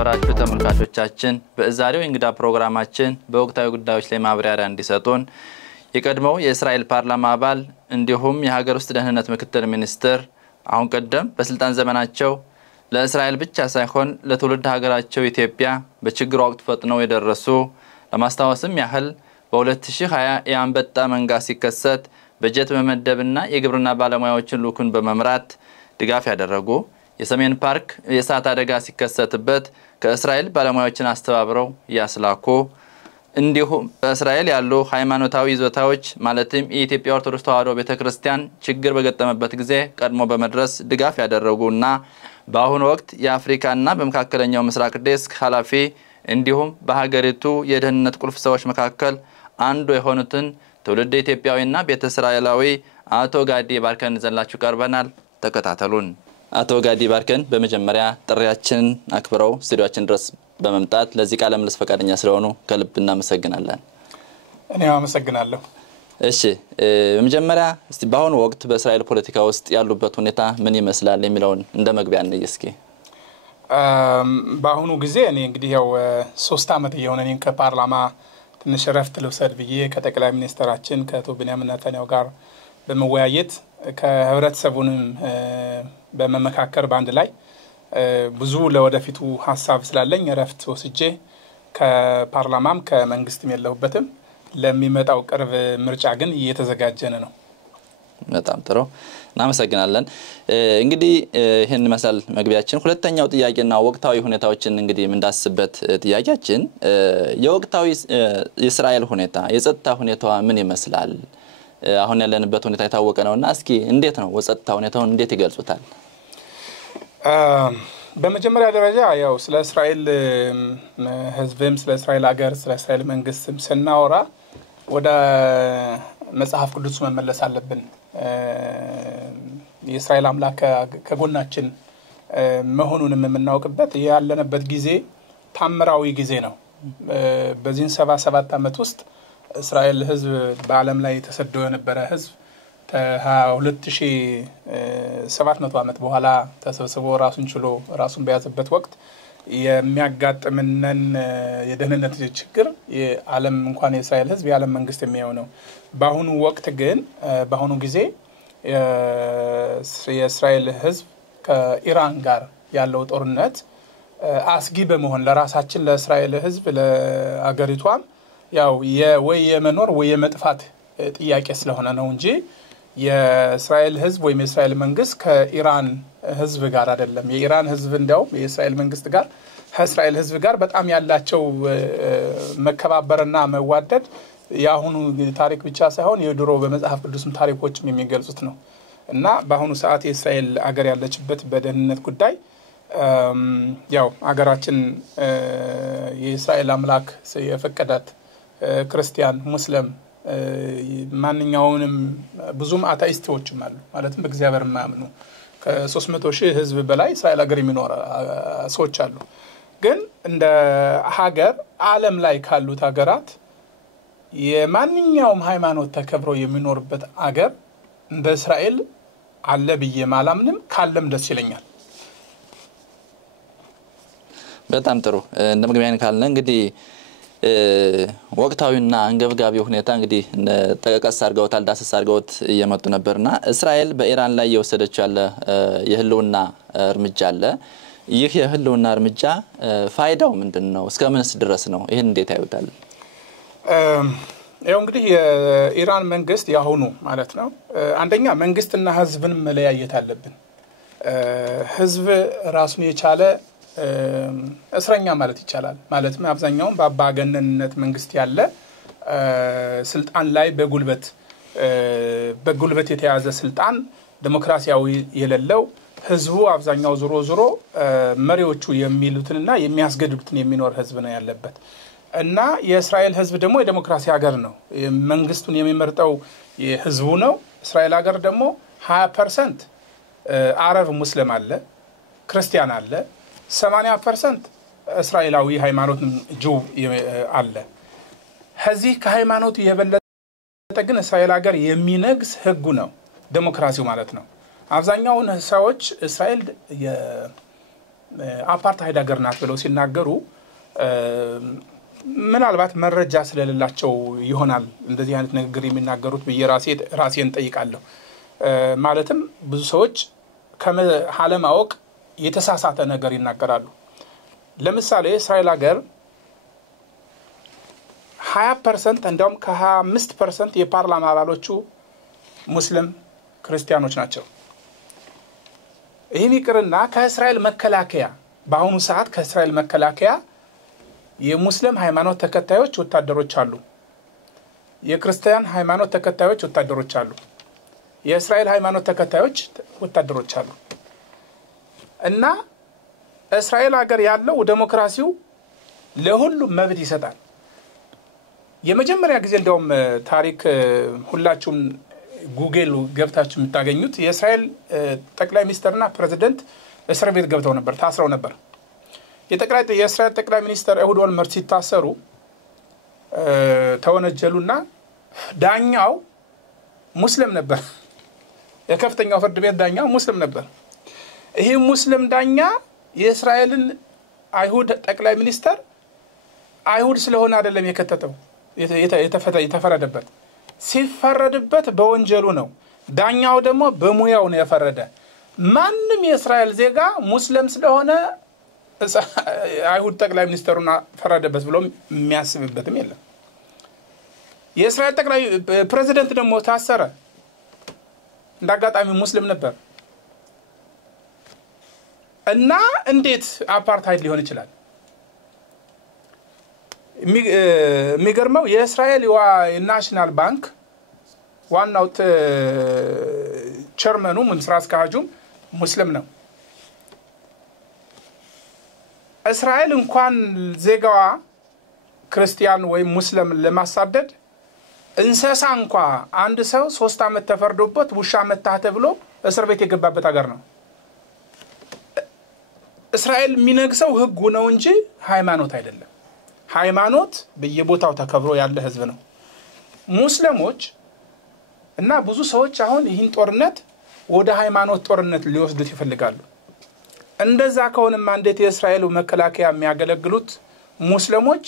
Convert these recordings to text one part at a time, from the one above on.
የተከበራችሁ ተመልካቾቻችን በዛሬው እንግዳ ፕሮግራማችን በወቅታዊ ጉዳዮች ላይ ማብራሪያ እንዲሰጡን የቀድሞው የእስራኤል ፓርላማ አባል እንዲሁም የሀገር ውስጥ ደህንነት ምክትል ሚኒስትር አሁን ቀደም በስልጣን ዘመናቸው ለእስራኤል ብቻ ሳይሆን ለትውልድ ሀገራቸው ኢትዮጵያ በችግር ወቅት ፈጥነው የደረሱ ለማስታወስም ያህል በ2020 የአንበጣ መንጋ ሲከሰት በጀት በመደብና የግብርና ባለሙያዎችን ልኡኩን በመምራት ድጋፍ ያደረጉ የሰሜን ፓርክ የእሳት አደጋ ሲከሰትበት ከእስራኤል ባለሙያዎችን አስተባብረው ያስላኩ እንዲሁም በእስራኤል ያሉ ሃይማኖታዊ ይዞታዎች ማለትም የኢትዮጵያ ኦርቶዶክስ ተዋሕዶ ቤተክርስቲያን ችግር በገጠመበት ጊዜ ቀድሞ በመድረስ ድጋፍ ያደረጉና በአሁኑ ወቅት የአፍሪካና በመካከለኛው ምስራቅ ዴስክ ኃላፊ እንዲሁም በሀገሪቱ የደህንነት ቁልፍ ሰዎች መካከል አንዱ የሆኑትን ትውልደ ኢትዮጵያዊና ቤተ እስራኤላዊ አቶ ጋዲ ባርከን ዘላችሁ ቀርበናል ተከታተሉን አቶ ጋዲ ባርከን በመጀመሪያ ጥሪያችን አክብረው ስቱዲዮአችን ድረስ በመምጣት ለዚህ ቃለ ምልልስ ፈቃደኛ ስለሆኑ ከልብ እናመሰግናለን እኔም አመሰግናለሁ እሺ በመጀመሪያ እስቲ በአሁኑ ወቅት በእስራኤል ፖለቲካ ውስጥ ያሉበት ሁኔታ ምን ይመስላል የሚለውን እንደመግቢያ እንይስኪ በአሁኑ ጊዜ እኔ እንግዲህ ያው 3 አመት የሆነኝ ከፓርላማ ትንሽ ረፍት ልውሰድ ብዬ ከጠቅላይ ሚኒስትራችን ከአቶ ቢንያሚን ኔታንያሁ ጋር በመወያየት ከህብረተሰቡንም በመመካከር ባንድ ላይ ብዙ ለወደፊቱ ሐሳብ ስላለኝ ረፍት ወስጄ ከፓርላማም ከመንግስትም የለሁበትም ለሚመጣው ቅርብ ምርጫ ግን እየተዘጋጀነ ነው በጣም ጥሩ እናመሰግናለን እንግዲህ ይሄን መሰል መግቢያችን ሁለተኛው ጥያቄና ወቅታዊ ሁኔታዎችን እንግዲህ ምንዳስበት ጥያቄያችን የወቅታዊ የእስራኤል ሁኔታ የጸጥታ ሁኔታው ምን ይመስላል አሁን ያለንበት ሁኔታ የታወቀ ነውና እስኪ እንዴት ነው ወጸጥታ ሁኔታውን እንዴት ይገልጹታል በመጀመሪያ ደረጃ ያው ስለ እስራኤል ህዝብም ስለ እስራኤል ሀገር ስለ እስራኤል መንግስትም ስናወራ ወደ መጽሐፍ ቅዱስ መመለስ አለብን የእስራኤል አምላክ ከጎናችን መሆኑንም የምናውቅበት ያለንበት ጊዜ ታምራዊ ጊዜ ነው በዚህ 77 አመት ውስጥ እስራኤል ህዝብ በአለም ላይ ተሰዶ የነበረ ህዝብ 2700 አመት በኋላ ተሰብስቦ ራሱን ችሎ ራሱን በያዘበት ወቅት የሚያጋጥምነን የደህንነት ችግር የዓለም እንኳን የእስራኤል ህዝብ የዓለም መንግስት የሚያየው በአሁኑ ወቅት ግን በአሁኑ ጊዜ የእስራኤል ህዝብ ከኢራን ጋር ያለው ጦርነት አስጊ በመሆን ለራሳችን ለእስራኤል ህዝብ ለአገሪቷም ያው የመኖር ወይ የመጥፋት ጥያቄ ስለሆነ ነው እንጂ የእስራኤል ህዝብ ወይ የእስራኤል መንግስት ከኢራን ህዝብ ጋር አይደለም የኢራን ህዝብ እንደው የእስራኤል መንግስት ጋር ከእስራኤል ህዝብ ጋር በጣም ያላቸው መከባበርና መዋደድ ያሁኑ ታሪክ ብቻ ሳይሆን የድሮ በመጽሐፍ ቅዱስም ታሪኮችም የሚገልጹት ነው እና በአሁኑ ሰዓት የእስራኤል ሀገር ያለችበት በደህንነት ጉዳይ ያው ሀገራችን የእስራኤል አምላክ የፈቀዳት ክርስቲያን ሙስሊም ማንኛውንም ብዙም አታይስቶችም አሉ ማለትም በእግዚአብሔር ማምኑ ከ300,000 ህዝብ በላይ እስራኤል ሀገር የሚኖር ሰዎች አሉ ግን እንደ ሀገር ዓለም ላይ ካሉት ሀገራት የማንኛውም ሃይማኖት ተከብሮ የሚኖርበት ሀገር እንደ እስራኤል አለ ብዬ ማላምንም ካለም ደስ ይለኛል በጣም ጥሩ እንደምግቢያን ካልን እንግዲህ ወቅታዊና አንገብጋቢ ሁኔታ እንግዲህ ተቀቀስ አርጋውታል ዳሰስ አርጋውት እየመጡ ነበርና እስራኤል በኢራን ላይ የወሰደችው ያለ የህልውና እርምጃ አለ ይህ የህልውና እርምጃ ፋይዳው ምንድነው እስከምንስ ድረስ ነው ይሄን እንዴት ያዩታል ያው እንግዲህ የኢራን መንግስት ያሁኑ ማለት ነው አንደኛ መንግስትና ህዝብን መለያየት አለብን ህዝብ ራሱን የቻለ እስረኛ ማለት ይቻላል ማለትም አብዛኛው በአባገነንነት መንግስት ያለ ስልጣን ላይ በጉልበት የተያዘ ስልጣን ዲሞክራሲያዊ የሌለው ህዝቡ አብዛኛው ዞሮ መሪዎቹ የሚሉትንና የሚያስገድዱትን የሚኖር ህዝብ ነው ያለበት እና የእስራኤል ህዝብ ደግሞ የዲሞክራሲ ሀገር ነው መንግስቱን የሚመርጠው የህዝቡ ነው እስራኤል ሀገር ደግሞ 20% አረብ ሙስሊም አለ ክርስቲያን አለ 80% እስራኤላዊ ሃይማኖት ጁው አለ ከዚህ ከሃይማኖት የበለጠ ግን እስራኤል ሀገር የሚነግስ ህጉ ነው ዲሞክራሲው ማለት ነው አብዛኛው ሰዎች እስራኤል አፓርታይድ ሀገር ናት ብለው ሲናገሩ ምናልባት መረጃ ስለሌላቸው ይሆናል እንደዚህ አይነት ንግግር የሚናገሩት በየራሴን ጠይቃለሁ ማለትም ብዙ ሰዎች ከመሐለማወቅ የተሳሳተ ነገር ይናገራሉ ለምሳሌ እስራኤል ሀገር 20% እንደውም ከ25% የፓርላማ አባሎቹ ሙስሊም ክርስቲያኖች ናቸው ይሄን ይቅርና ከእስራኤል መከላከያ በአሁኑ ሰዓት ከእስራኤል መከላከያ የሙስሊም ሃይማኖት ተከታዮች ወታደሮች አሉ የክርስቲያን ሃይማኖት ተከታዮች ወታደሮች አሉ የእስራኤል ሃይማኖት ተከታዮች ወታደሮች አሉ እና እስራኤል ሀገር ያለው ዲሞክራሲው ለሁሉም መብት ይሰጣል የመጀመሪያ ጊዜ እንደውም ታሪክ ሁላችሁም ጉግል ገብታችሁ የምታገኙት የእስራኤል ጠቅላይ ሚኒስትርና ፕሬዝዳንት እስር ቤት ገብተው ነበር ታስረው ነበር የእስራኤል ጠቅላይ ሚኒስትር ኤሁድ ኦልመርት ሲታሰሩ ተወነጀሉና ዳኛው ሙስሊም ነበር የከፍተኛው ፍርድ ቤት ዳኛው ሙስሊም ነበር ይሄ ሙስሊም ዳኛ የእስራኤልን አይሁድ ጠቅላይ ሚኒስትር አይሁድ ስለሆነ አይደለም የከተተው የተፈረደበት ሲፈረድበት በወንጀሉ ነው ዳኛው ደግሞ በሙያው ነው የፈረደ ማንንም የእስራኤል ዜጋ ሙስሊም ስለሆነ አይሁድ ጠቅላይ ሚኒስትሩና ፈረደበት ብሎ የሚያስብበትም የለም የእስራኤል ጠቅላይ ፕሬዝዳንት ደግሞ ታሰረ እንዳጋጣሚ ሙስሊም ነበር እና እንዴት አፓርታይድ ሊሆን ይችላል የሚገርመው የእስራኤል ናሽናል ባንክ ዋናው ቸርመኑ ስራ አስኪያጁ ሙስሊም ነው እስራኤል እንኳን ዜጋዋ ክርስቲያን ወይ ሙስሊም ለማሳደድ እንሰሳ እንኳን አንድ ሰው 3 አመት ተፈርዶበት ውሻ መታ ተብሎ እስር ቤት የገባበት ሀገር ነው እስራኤል የሚነግሰው ህጉ ነው እንጂ ሃይማኖት አይደለም ሃይማኖት በየቦታው ተከብሮ ያለ ህዝብ ነው ሙስሊሞች እና ብዙ ሰዎች አሁን ይህን ጦርነት ወደ ሃይማኖት ጦርነት ሊወስዱት ይፈልጋሉ እንደዛ ከሆነማ እንዴት የእስራኤሉ መከላከያ የሚያገለግሉት ሙስሊሞች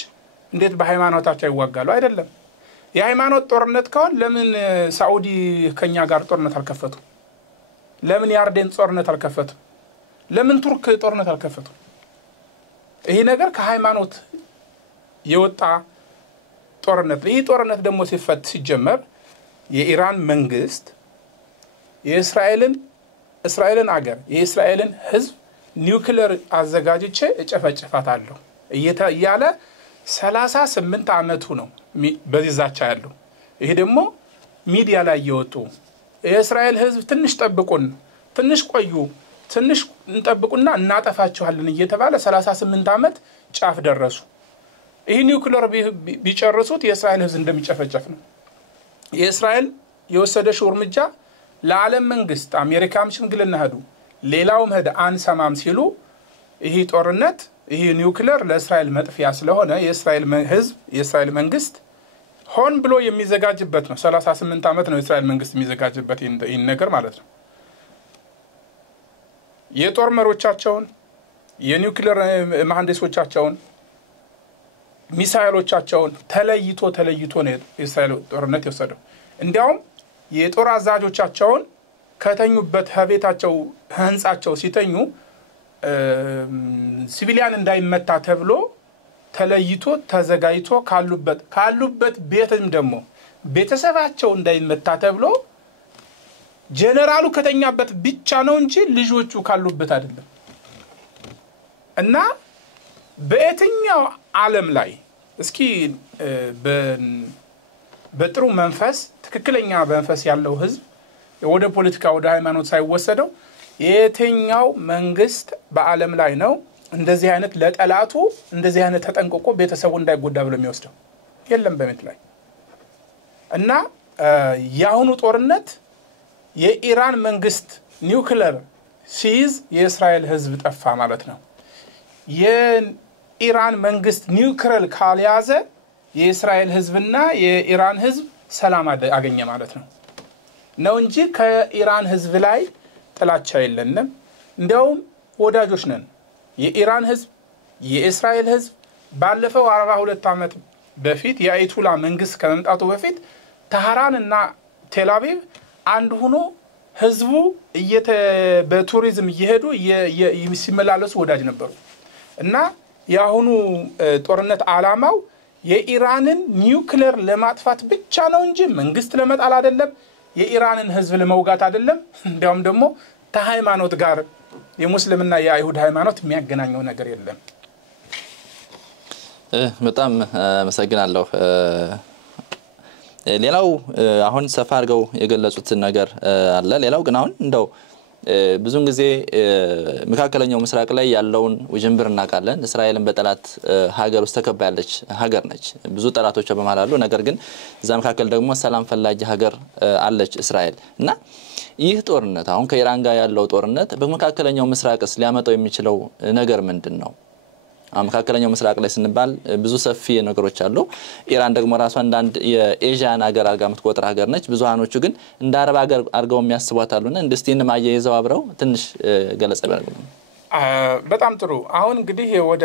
እንዴት በሃይማኖታቸው ይዋጋሉ አይደለም የሃይማኖት ጦርነት ከሆነ ለምን ሳዑዲ ከኛ ጋር ጦርነት አልከፈቱ ለምን ያርደን ጦርነት አልከፈቱ ለምን ቱርክ ጦርነት አልከፈቱ ይሄ ነገር ከሃይማኖት የወጣ ጦርነት ይሄ ጦርነት ደግሞ ሲፈት ሲጀመር የኢራን መንግስት የእስራኤልን አገር የእስራኤልን ህዝብ ኒውክሌር አዘጋጅቼ እጨፈጨፋታለሁ እያለ 38 አመቱ ነው በዚህ ዛቻ ያለው ይሄ ደግሞ ሚዲያ ላይ የወጡ የእስራኤል ህዝብ ትንሽ ጠብቁን ትንሽ ቆዩ ትንሽ እንጠብቁና እናጠፋቸዋለን እየተባለ 38 አመት ጫፍ ደረሱ ይሄ ኒውክሌር ቢጨርሱት የእስራኤል ህዝብ እንደሚጨፈጨፍ ነው የእስራኤል የወሰደው እርምጃ ለዓለም መንግስት አሜሪካም ሽምግልና ሄዱ ሌላውም ሄደ አንሰማም ሲሉ ይሄ ጦርነት ይሄ ኒውክሌር ለእስራኤል መጥፊያ ስለሆነ የእስራኤል ህዝብ የእስራኤል መንግስት ሆን ብሎ የሚዘጋጅበት ነው 38 አመት ነው የእስራኤል መንግስት የሚዘጋጅበት ይሄን ነገር ማለት ነው የጦር መሪዎቻቸውን የኒውክሌር መሐንዲሶቻቸውን ሚሳኤሎቻቸውን ተለይቶ ነው የእስራኤል ጦርነት የወሰደው እንዲያውም የጦር አዛዦቻቸውን ከተኙበት ህቤታቸው ህንጻቸው ሲተኙ ሲቪሊያን እንዳይመታ ተብሎ ተለይቶ ተዘጋጅቶ ካሉበት ቤትም ደግሞ ቤተሰባቸው እንዳይመታ ተብሎ ጀነራሉ ከተኛበት ብቻ ነው እንጂ ልጆቹ ካሉበት አይደለም እና በየትኛው ዓለም ላይ እስኪ በጥሩ መንፈስ ትክክለኛ መንፈስ ያለው ህዝብ ወደ ፖለቲካ ወደ ሃይማኖት ሳይወሰደው የትኛው መንግስት በአለም ላይ ነው እንደዚህ አይነት ለጠላቱ እንደዚህ አይነት ተጠንቅቆ ቤተሰቡ እንዳይጎዳ ብሎ የሚወስደው የለም በመት ላይ እና ያሁኑ ጦርነት የኢራን መንግስት ኒውክሌር ሲዝ የእስራኤል ህዝብ ጠፋ ማለት ነው የኢራን መንግስት ኒውክሌር ካልያዘ የእስራኤል ህዝብና የኢራን ህዝብ ሰላም አገኘ ማለት ነው እንጂ ከኢራን ህዝብ ላይ ጥላቻ የለንም እንደውም ወዳጆች ነን የኢራን ህዝብ የእስራኤል ህዝብ ባለፈው 42 ዓመት በፊት የአይቱላ መንግስት ከመምጣቱ በፊት ታህራን እና ቴልአቪቭ አንድ ሆኖ ህዝቡ በቱሪዝም እየሄዱ ሲመላለሱ ወዳጅ ነበሩ እና ያሁኑ ጦርነት ዓላማው የኢራንን ኒውክሌር ለማጥፋት ብቻ ነው እንጂ መንግስት ለመጣል አይደለም የኢራንን ህዝብ ለመውጋት አይደለም እንዲያውም ደግሞ ከሃይማኖት ጋር የሙስሊምና የአይሁድ ሃይማኖት የሚያገናኘው ነገር የለም በጣም መሰግናለሁ ሌላው አሁን ሰፋ አድርገው የገለጹት ነገር አለ ሌላው ግን አሁን እንደው ብዙን ጊዜ መካከለኛው ምስራቅ ላይ ያለውን ውጅንብር እናቃለን እስራኤልን በጠላት ሀገር ውስጥ ተከባያለች ሀገር ነች ብዙ ጠላቶች በመሃላሉ ነገር ግን እዛ መካከል ደግሞ ሰላም ፈላጊ ሀገር አለች እስራኤል እና ይህ ጦርነት አሁን ከኢራን ጋር ያለው ጦርነት በመካከለኛው ምስራቅስ ሊያመጣው የሚችለው ነገር ምንድነው መካከለኛው ምስራቅ ላይ ስንባል ብዙ ሰፊ ነገሮች አሉ ኢራን ደግሞ ራሷ አንድ የኤዥያን ሀገር አርጋ የምትቆጥር ሀገር ነች ብዙሃኖቹ ግን እንደ አረብ ሀገር አርጋው የሚያስቧታሉና እንደስቲን ማያይዘው አብረው ትንሽ ገለጻ ያደርጉልን በጣም ጥሩ አሁን እንግዲህ ወደ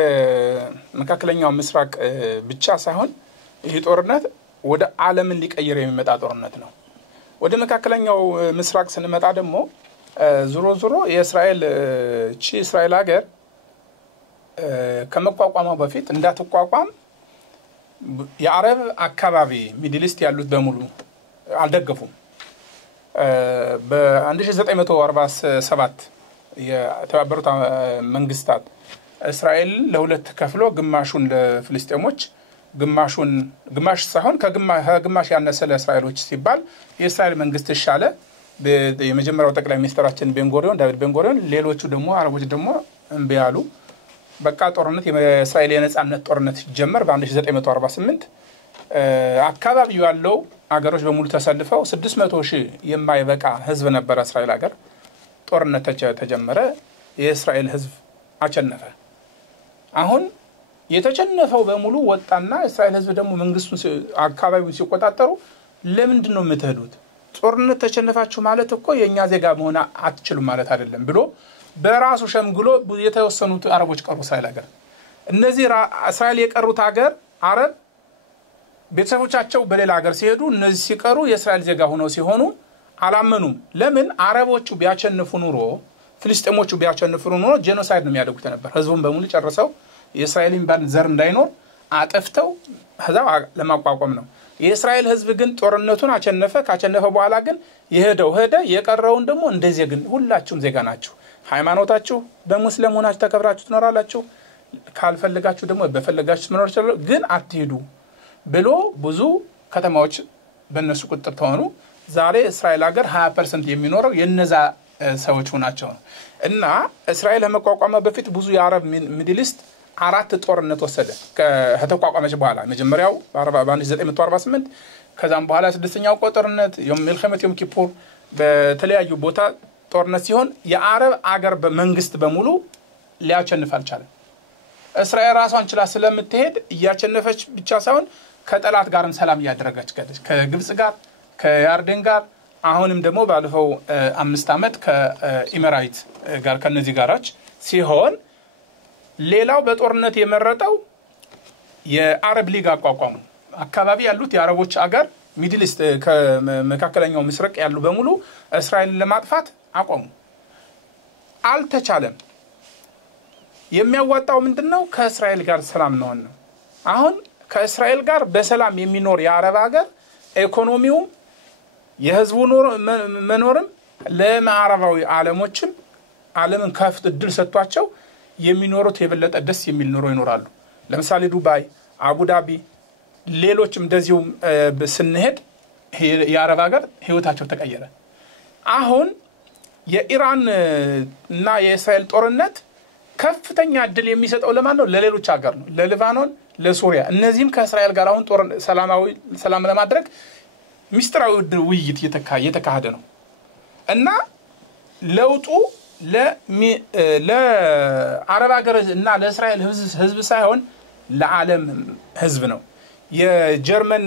መካከለኛው ምስራቅ ብቻ ሳይሆን ይህ ጦርነት ወደ ዓለምን ሊቀይር የሚመጣ ጦርነት ነው ወደ መካከለኛው ምስራቅ ስንመጣ ደግሞ ዙሮ የእስራኤል ሀገር ከመቋቋሟ በፊት እንዳትቋቋም የአረብ አካባቢ ሚድል ኢስት ያሉት በሙሉ አልደገፉም በ1947 የተባበሩት መንግስታት እስራኤል ለሁለት ከፍሎ ግማሹን ለፍልስጤሞች ግማሽ ሳይሆን ከግማሽ ያነሰ ለእስራኤሎች ሲባል የእስራኤል መንግስት ሻለ የመጀመሪያው ጠቅላይ ሚኒስትራችን ዳቪድ ቤንጎሪዮን ሌሎቹ ደግሞ አረቦች ደግሞ እምቢ አሉ በቃ ጦርነት የእስራኤል የነጻነት ጦርነት ጀመር በ1948 አካባቢው ያለው አገሮች በሙሉ ተሰልፈው 600,000 የማይበቃ ህዝብ ነበር እስራኤል ሀገር ጦርነት ተጀመረ የእስራኤል ህዝብ አቸነፈ አሁን የተቸነፈው በሙሉ ወጣና እስራኤል ህዝብ ደግሞ መንግስቱን አካባቢውን ሲቆጣጠሩ ለምንድን ነው የምትሄዱት ጦርነት ተቸነፋችሁ ማለት እኮ የኛ ዜጋ መሆን አትችሉም ማለት አይደለም ብሎ በራሱ ሸምግሎ የተወሰኑት አረቦች ቀሩ እስራኤል ሀገር እነዚህ እስራኤል የቀሩት ሀገር አረብ ቤተሰቦቻቸው በሌላ ሀገር ሲሄዱ እነዚህ ሲቀሩ የእስራኤል ዜጋ ሆነው ሲሆኑ አላመኑም ለምን አረቦቹ ቢያቸንፉ ኑሮ ፍልስጤሞቹ ቢያቸንፉ ኑሮ ጄኖሳይድ ነው የሚያደርጉት ነበር ህዝቡን በሙሉ ጨርሰው የእስራኤልን ባል ዘር እንዳይኖር አጠፍተው ህዛው ለማቋቋም ነው የእስራኤል ህዝብ ግን ጦርነቱን ካቸነፈ በኋላ ግን ሄደ የቀረውን ደግሞ እንደዚህ ግን ሁላችሁም ዜጋ ናችሁ ሃይማኖታችሁ በሙስሊም ሆናችሁ ተከብራችሁ ትኖራላችሁ ካልፈልጋችሁ ደግሞ በፈለጋችሁ መኖር ይችላል ግን አትሄዱ ብሎ ብዙ ከተማዎች በእነሱ ቁጥጥር ተሆኑ ዛሬ እስራኤል ሀገር 20% የሚኖረው የነዛ ሰዎች ሆናቸው እና እስራኤል ለመቋቋም በፊት ብዙ የአረብ ሚድል ኢስት አራት ጦርነት ወሰደ ከተቋቋመች በኋላ መጀመሪያው በ1948 ከዛም በኋላ ስድስተኛው ጦርነት ዮም ኪፑር በተለያዩ ቦታ ጦርነት ሲሆን የአረብ አገር በመንግስት በሙሉ ሊያቸንፍ አልቻለም እስራኤል ራሷን ችላ ስለምትሄድ ያቸነፈች ብቻ ሳይሆን ከጠላት ጋርም ሰላም ያደረገች ከግብጽ ጋር ከያርደን ጋር አሁንም ደግሞ ባለፈው 5 አመት ከኢሚራይት ጋር ከነዚህ ጋራች ሲሆን ሌላው በጦርነት የመረጠው የአረብ ሊግ አቋቋሙ አካባቢ ያሉት የአረቦች አገር ሚድል ኢስት ከመካከለኛው ምስራቅ ያሉ በሙሉ እስራኤልን ለማጥፋት አቆሙ አልተቻለም የሚያዋጣው ምንድነው ከእስራኤል ጋር ሰላም ነው አሁን ከእስራኤል ጋር በሰላም የሚኖር የአረብ ሀገር ኢኮኖሚው የህዝቡ መኖርም ለማዕረባዊ ዓለሞችም ዓለምን ከፍት ድል ሰጥቷቸው የሚኖሩት የበለጠ ደስ የሚል ኑሮ ይኖራሉ ለምሳሌ ዱባይ አቡዳቢ ሌሎችም እንደዚሁ ስንሄድ የአረብ ሀገር ህይወታቸው ተቀየረ አሁን የኢራን እና የእስራኤል ጦርነት ከፍተኛ ድል የሚሰጠው ለማን ነው ለሌሎች ሀገር ነው ለሊባኖን ለሶሪያ እነዚህም ከእስራኤል ጋር አሁን ሰላም ለማድረግ ሚስጥራዊ ውይይት እየተካሄደ ነው እና ለውጡ ለአረብ ሀገር እና ለእስራኤል ህዝብ ሳይሆን ለዓለም ህዝብ ነው የጀርመን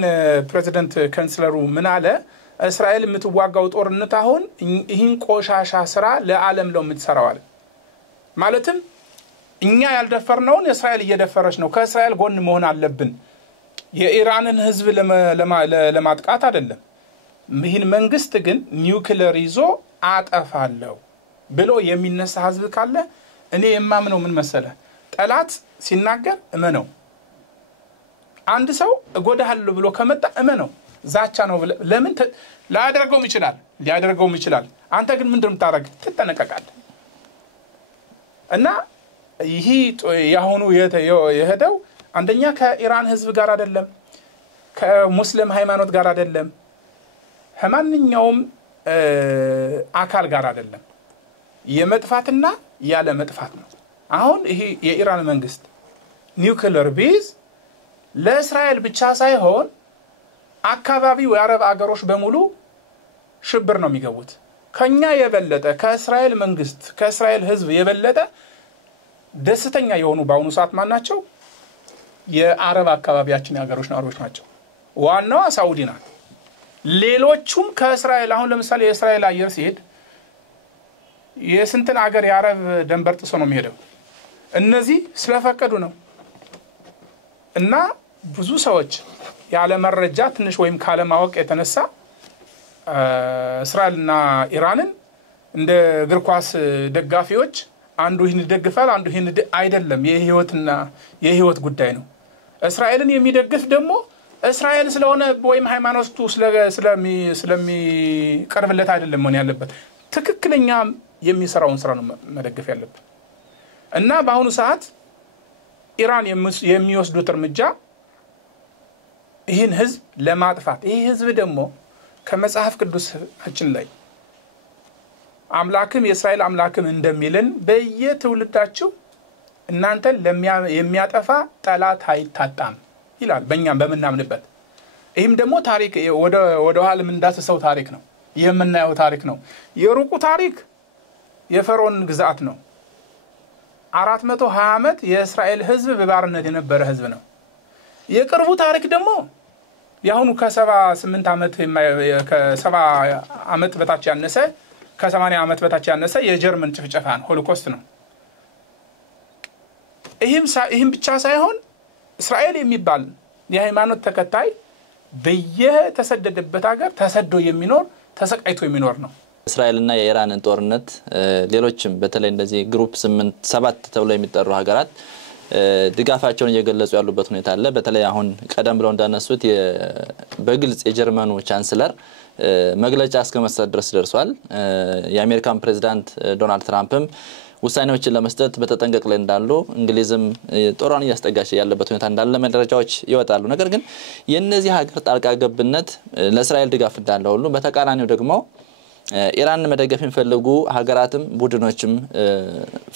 ፕሬዚደንት ካንስለሩ ምን አለ እስራኤል የምትዋጋው ጦርነት አሁን ይህን ቆሻሻ ስራ ለዓለም ነው የምትሰራው አለ ማለትም እኛ ያልደፈርነውን እስራኤል እየደፈረች ነው ከእስራኤል ጎን መሆን አለብን የኢራንን ህዝብ ለማጥቃት አይደለም ይህን መንግስት ግን ኒውክሌር ይዞ አጠፋለው ብሎ የሚነሳ ህዝብ ካለ እኔ የማምነው ምን መሰለ ጠላት ሲናገር እመነው አንድ ሰው እጎዳሃለሁ ብሎ ከመጣ እመነው ዛቻ ነው ለምን ሊያደርገውም ይችላል አንተ ግን ምንድነው ታረግ ትጠነቀቃለህ እና ይሄ ያሁኑ የሄደው አንደኛ ከኢራን ህዝብ ጋር አይደለም ከሙስሊም ሃይማኖት ጋር አይደለም ከማንኛውም አካል ጋር አይደለም የመጥፋትና ያለ መጥፋት ነው አሁን ይሄ የኢራን መንግስት ኒውክሌር ቤዝ ለእስራኤል ብቻ ሳይሆን አካባቢው የአረብ አገሮች በሙሉ ሽብር ነው የሚገቡት ከኛ የበለጠ ከእስራኤል መንግስት ከእስራኤል ህዝብ የበለጠ ደስተኛ የሆኑ ባውኑ ሰዓት ማናቸው የአረብ አካባቢያችን ያገሮች ናሮች ናቸው ዋናው ሳውዲ ናት ሌሎቹም ከእስራኤል አሁን ለምሳሌ የእስራኤል አየር ሲሄድ የስንትን አገር የአረብ ደንበር ጥሶ ነው የሚሄደው እነዚህ ስለፈቀዱ ነው እና ብዙ ሰዎች ያለ መረጃ ትንሽ ወይም ካለ ማወቅ የተነሳ እስራኤልና ኢራንን እንደ እግር ኳስ ደጋፊዎች አንዱ ይህን ደግፋል አንዱ ይህን አይደለም የህይወት ጉዳይ ነው እስራኤልን የሚደግፍ ደግሞ እስራኤል ስለሆነ ወይም ሃይማኖቱ ስለሚቀርብለት አይደለም ምን ያለበት ትክክለኛ የሚሰራውን ስራ ነው መደገፍ ያለበት እና በአሁኑ ሰዓት ኢራን የሚወስዱት እርምጃ ይህን ህዝብ ለማጥፋት ይህ ህዝብ ደግሞ ከመጽሐፍ ቅዱሳችን ላይ አምላክም የእስራኤል አምላክም እንደሚልን በየትውልዳችሁ እናንተን የሚያጠፋ ጠላት አይታጣም ይላል በእኛም በመናምንበት ይህም ደግሞ ታሪክ ወደ ኋላ ምንዳስሰው ታሪክ ነው የምናየው ታሪክ ነው የሩቁ ታሪክ የፈርዖን ግዛት ነው 420 ዓመት የእስራኤል ህዝብ በባርነት የነበረ ህዝብ ነው የቅርቡ ታሪክ ደግሞ ያሁኑ ከ78 ዓመት ከ70 ዓመት በታች ያነሰ ከ80 ዓመት በታች ያነሰ የጀርመን ጭፍጨፋን ሆሎኮስት ነው ይህም ብቻ ሳይሆን እስራኤል የሚባል የሃይማኖት ተከታይ በየተሰደደበት ሀገር ተሰዶ የሚኖር ተሰቃይቶ የሚኖር ነው እስራኤልና የኢራንን ጦርነት ሌሎችም በተለይ እንደዚህ ግሩፕ 7 ተብለው የሚጠሩ ሀገራት ድጋፋቸውን እየገለጹ ያሉበት ሁኔታ አለ በተለይ አሁን ቀደም ብለው እንዳነሱት በግልጽ የጀርመኑ ቻንስለር መግለጫ እስከመስጠት ድረስ ደርሷል የአሜሪካን ፕሬዝዳንት ዶናልድ ትራምፕም ውሳኔዎችን ለመስጠት በተጠንቀቅ ላይ እንዳሉ እንግሊዝም ጦሯን ያስጠጋሽ ያለበት ሁኔታ እንዳለ መረጃዎች ይወጣሉ ነገር ግን የነዚህ ሀገር ጣልቃ ገብነት ለእስራኤል ድጋፍ እንዳለው ሁሉ በተቃራኒው ደግሞ ኢራን መደገፍ የሚፈልጉ ሀገራትም ቡድኖችም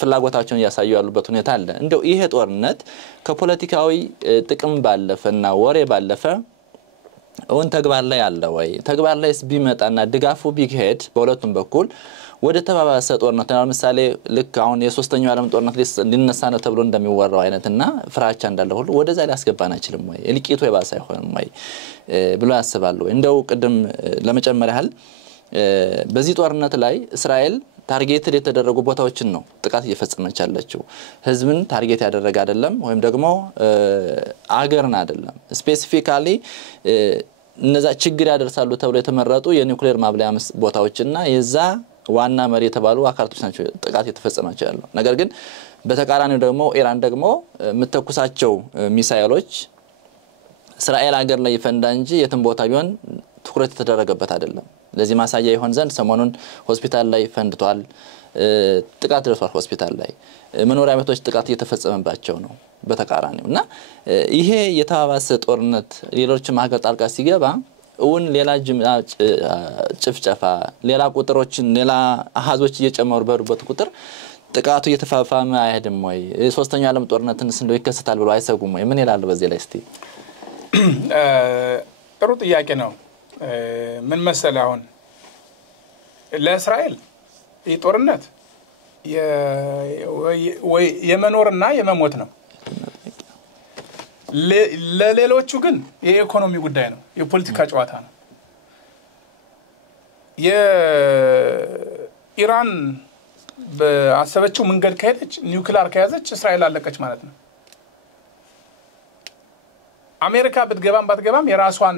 ፍላጎታቸውን ያሳዩ ያሉበት ሁኔታ አለ እንደው ይሄ ጦርነት ከፖለቲካዊ ጥቅም ባለፈና ወሬ ባለፈ ወን ተግባር ላይ አለ ወይ ተግባር ላይስ ቢመጣና ድጋፉ ቢሄድ በሁለቱም በኩል ወደ ተባባሰ ጦርነት ለምሳሌ ልክ አሁን የሶስተኛው ዓለም ጦርነት ሊነሳ ነው ተብሎ እንደሚወራው አይነትና ፍራቻ እንዳለ ሁሉ ወደዛ ሊያስገባና አይችልም ወይ እልቂቱ የባሰ አይሆንም ወይ ብሎ ያስባሉ እንደው ቅድም ለመጨመር ያህል በዚህ ጦርነት ላይ እስራኤል ታርጌትድ የተደረጉ ቦታዎችን ነው ጥቃት እየፈጸመች ያለችው ህዝብን ታርጌት ያደረገ አይደለም ወይም ደግሞ አገርን አይደለም ስፔሲፊካሊ እነዛ ችግር ያደርሳሉ ተብሎ የተመረጡ የኒውክሌር ማብለያ ቦታዎችና የዛ ዋና መሪ የተባሉ አካላቶች ናቸው ጥቃት የተፈጸመቸው ያለው ነገር ግን በተቃራኒው ደግሞ ኢራን ደግሞ ምትተኩሳቸው ሚሳኤሎች እስራኤል ሀገር ላይ ይፈንዳ እንጂ የትም ቦታ ቢሆን ትኩረት የተደረገበት አይደለም ለዚህ ማሳያ ይሆን ዘንድ ሰሞኑን ሆስፒታል ላይ ፈንድቷል ጥቃት ደርሷል ሆስፒታል ላይ መኖሪያ ቤቶች ጥቃት እየተፈጸመባቸው ነው በተቃራኒውና ይሄ የተባባሰ ጦርነት ሌሎችም ሀገር ጣልቃ ሲገባ እውን ሌላ ጭፍጨፋ ሌላ ቁጥሮችን ሌላ አሃዞች እየጨመሩ በሩበት ቁጥር ጥቃቱ እየተፋፋመ አይሄድም ወይ ሶስተኛው ዓለም ጦርነትንስ እንደው ይከሰታል ብሎ አይሰጉም ወይ ምን ይላል በዚህ ላይ እስቲ ጥሩ ጥያቄ ነው ምን መሰለ አሁን ለእስራኤል የጦርነት የመኖርና የመሞት ነው ለሌሎቹ ግን የኢኮኖሚ ጉዳይ ነው የፖለቲካ ጨዋታ ነው የኢራን በአሰበችው መንገድ ከሄደች ኒውክሊየር ከያዘች እስራኤል አለቀች ማለት ነው አሜሪካ ብትገባም ባትገባም የራሷን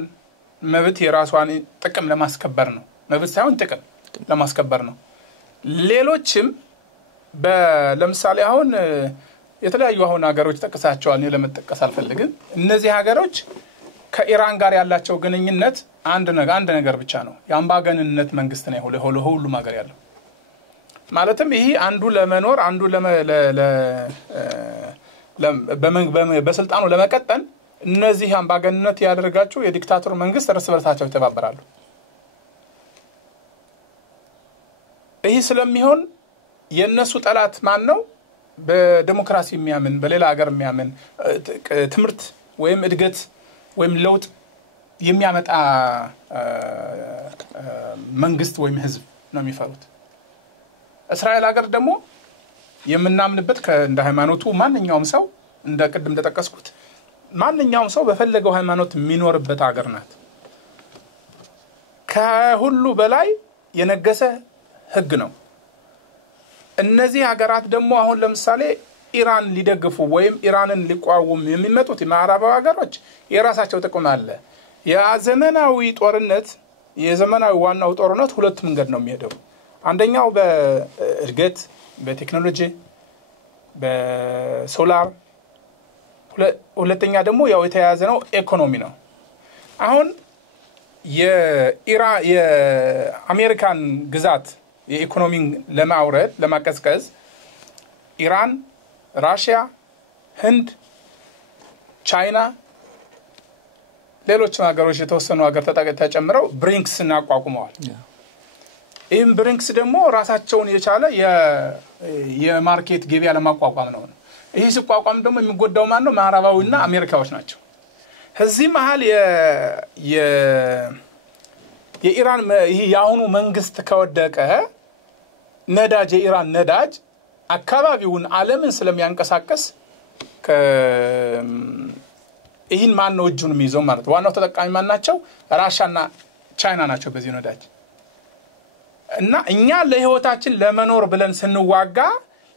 መብት የራሷን ጥቅም ለማስከበር ነው መብት ሳይሆን ጥቅም ለማስከበር ነው ሌሎችም ለምሳሌ አሁን የተለያዩ አሁን ሀገሮች ተከሳቸዋል ነው ለመጠቀስ አልፈልግም እነዚህ ሀገሮች ከኢራን ጋር ያላቸው ግንኙነት አንድ ነገር ብቻ ነው የአምባገነንነት መንግስት ነው ሁሉም ሀገር ያለው ማለትም ይሄ አንዱ ለመኖር አንዱ በስልጣኑ ለመቀጠል እነዚህ አምባገነንነት ያደርጋቸው የዲክታተር መንግስት እርስ በርሳቸው ተባበራሉ ይሄ ስለሚሆን የነሱ ጠላት ማን ነው በዲሞክራሲ የሚያምን በሌላ ሀገር የሚያምን ትምርት ወይም እድገት ወይም ለውጥ የሚያመጣ መንግስት ወይም ህዝብ ነው የሚፈሩት እስራኤል ሀገር ደግሞ የምናምንበት እንደ ሃይማኖቱ ማንኛውም ሰው እንደ ቅድም ተጠቀስኩት ማንኛውም ሰው በፈለገው ሃይማኖት የሚኖርበት ሀገር ናት ከሁሉ በላይ የነገሰ ህግ ነው እነዚህ ሀገራት ደግሞ አሁን ለምሳሌ ኢራን ሊደግፉ ወይም ኢራንን ሊቋወሙ የሚመጡት የማዕራባዊ ሀገሮች የራሳቸው ጥቅም አለ የዘመናዊ ጦርነት የዘመናዊ ዋናው ጦርነት ሁለት መንገድ ነው የሚሄደው አንደኛው በእድገት በቴክኖሎጂ በሶላር ሁለተኛ ደግሞ ያው የተያያዘ ነው ኢኮኖሚ ነው አሁን የአሜሪካን ግዛት የኢኮኖሚ ለማውረድ ለማቀዝቀዝ ኢራን ራሽያ ህንድ ቻይና ሌሎች ሀገሮች የተወሰኑ ሀገር ተጨምረው ብሪንክስ እናቋቁመዋል ይህም ብሪንክስ ደግሞ ራሳቸውን የቻለ የማርኬት ገበያ ለማቋቋም ነው ይሄ ሲቋቋም ደግሞ የሚጎዳው ማን ነው ማዕራባዊና አሜሪካዎች ናቸው እዚህ መሃል የኢራን ይሄ ያሁኑ መንግስት ከወደቀ ነዳጅ የኢራን ነዳጅ አካባቢውን ዓለምን ስለሚያንቀሳቀስ ይህን ማን ነው እጁን የሚይዘው ማለት ዋናው ተጠቃሚ ማን ናቸው ራሻና ቻይና ናቸው በዚህ ነዳጅ እና እኛ ለህይወታችን ለመኖር ብለን ስንዋጋ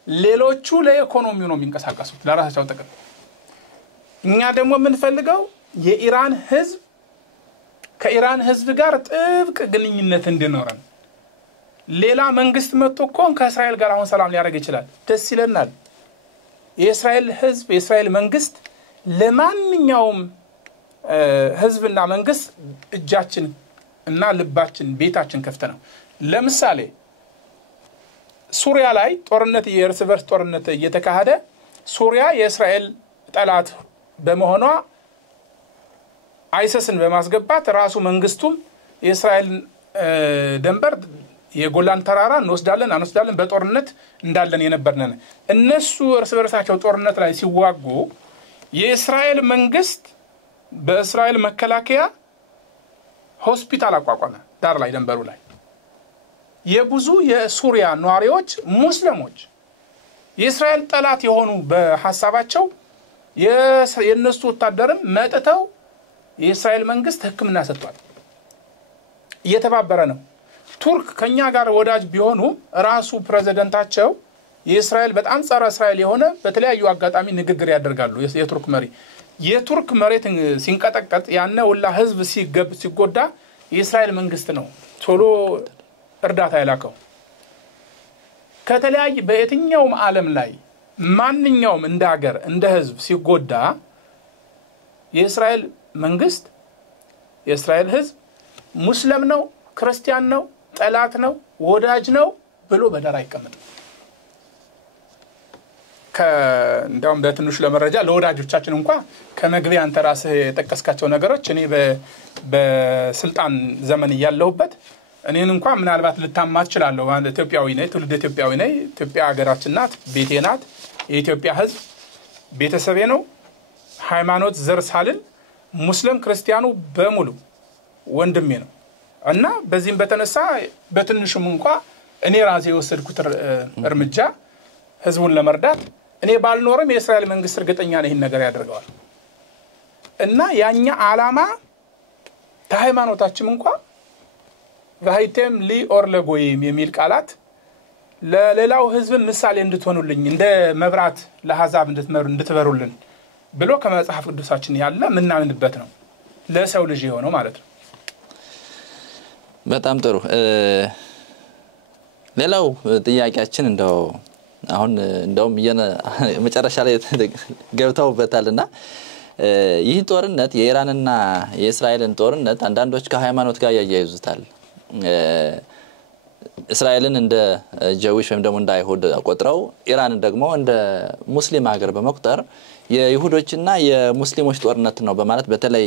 ሌሎቹ ለኢኮኖሚው ነው የሚንቀሳቀሱት ለራሳቸው ጥቅም እኛ ደግሞ የምንፈልገው የኢራን ህዝብ ከኢራን ህዝብ ጋር ጥብቅ ግንኙነት እንዲኖረን ሌላ መንግስት መጥቶ እንኳን ከእስራኤል ጋር አሁን ሰላም ሊያደርግ ይችላል ደስ ይለናል የእስራኤል ህዝብ የእስራኤል መንግስት ለማንኛውም ህዝብና መንግስት እጃችን እና ልባችን ቤታችን ከፍተ ነው ለምሳሌ ሱሪያ ላይ ጦርነት የእርስ በርስ ጦርነት እየተካሄደ ሱሪያ የእስራኤል ጠላት በመሆኗ አይሰስን በማስገባት ራሱ መንግስቱም የእስራኤል ደንበር የጎላን ተራራ እንወስዳለን በጦርነት እንዳለን የነበርነን እነሱ እርስ በርሳቸው ጦርነት ላይ ሲዋጉ የእስራኤል መንግስት በእስራኤል መከላከያ ሆስፒታል አቋቋመ ዳር ላይ ደንበሩ ላይ የብዙ የሱሪያ ነዋሪዎች ሙስሊሞች የእስራኤል ጠላት የሆኑ በሐሳባቸው የነሱ ወታደርም መጥተው የእስራኤል መንግስት ህክምና ሰጥቷል እየተባበረ ነው ቱርክ ከኛ ጋር ወዳጅ ቢሆኑ ራሱ ፕሬዝዳንታቸው የእስራኤል በጣም ጸረ እስራኤል የሆነ በተለያዩ አጋጣሚ ንግግር ያደርጋሉ የቱርክ መሬት ሲንቀጠቀጥ ያነ ወላ ህዝብ ሲጎዳ የእስራኤል መንግስት ነው ቶሎ እርዳታ ይላከው ከተለያየ በየትኛውም ዓለም ላይ ማንኛውም እንደ ሀገር እንደ ህዝብ ሲጎዳ የእስራኤል መንግስት የእስራኤል ህዝብ ሙስሊም ነው ክርስቲያን ነው ጠላት ነው ወዳጅ ነው ብሎ በዳር አይቀመጥም እንደውም በትንሽ ለመረጃ ለወዳጆቻችን እንኳን ከመግቢያ አንተ ራስህ የጠቀስካቸው ነገሮች እኔ በስልጣን ዘመን ያለሁበት እኔን እንኳን ምናልባት ልታማት ይችላል አንድ ኢትዮጵያዊ ነኝ ትውልደ ኢትዮጵያዊ ነኝ ኢትዮጵያ ሀገራችን ናት ቤቴ ናት የኢትዮጵያ ህዝብ ቤተሰቤ ነው ሃይማኖት ዘር ሳልን ሙስሊም ክርስቲያኑ በሙሉ ወንድሜ ነው እና በዚህም በተነሳ በትንሹም እንኳን እኔ ራሴ የወሰድኩት እርምጃ ህዝቡን ለመርዳት እኔ ባልኖርም የእስራኤል መንግስት እርግጠኛ ነው ይሄን ነገር ያደርጋል እና ያኛ ዓላማ ከሃይማኖታችን እንኳን ጋይተም ሊ ኦር ለጎይም የሚል ቃላት ለሌላው ህዝብ ምሳሌ እንድትሆኑልኝ እንደ መብራት ለሐዛብ እንድትበሩልን ብሎ ከመጽሐፍ ቅዱሳችን ያለ ምናምንበት ነው ለሰው ልጅ የሆነው ማለት ነው በጣም ጥሩ ሌላው ጥያቄያችን እንደው አሁን እንደውም መጨረሻ ላይ ገብተውበታልና ይህ ጦርነት የኢራንና የእስራኤልን ጦርነት አንዳንዶች ከሃይማኖት ጋር ያያይዙታል እስራኤልን እንደ ጀዊሽ ወይም ደግሞ እንደ አይሁድ ቆጥረው ኢራንን ደግሞ እንደ ሙስሊም ሀገር በመቁጠር የይሁዶችና የሙስሊሞች ጦርነት ነው በማለት በተለይ